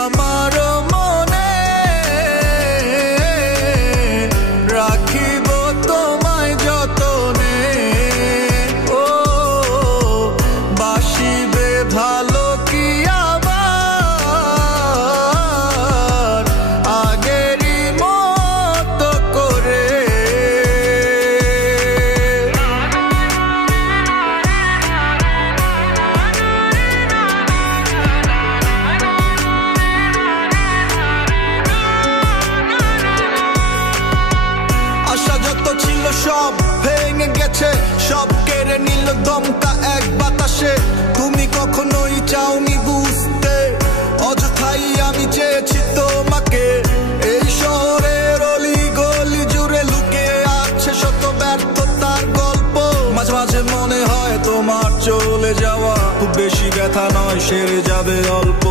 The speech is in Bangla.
আমার মনে রাখিব তোমায় যতনে। ও বাসিবে ভালো কি আবার আগেরই মতো করে। আশা যত ছিল সব ভেঙে গেছে, সব কেড়ে নিল দমকা এক বাতাসে। তুমি কখনোই চাওনি বুঝতে, অযথাই আমি চেয়েছি তোমাকে। এই শহরের অলি গলি জুড়ে লুকিয়ে আছে শত ব্যর্থতার গল্প। মাঝে মাঝে মনে হয় তোমার চলে যাওয়া খুব বেশি ব্যথা নয়, সেরে যাবে অল্প।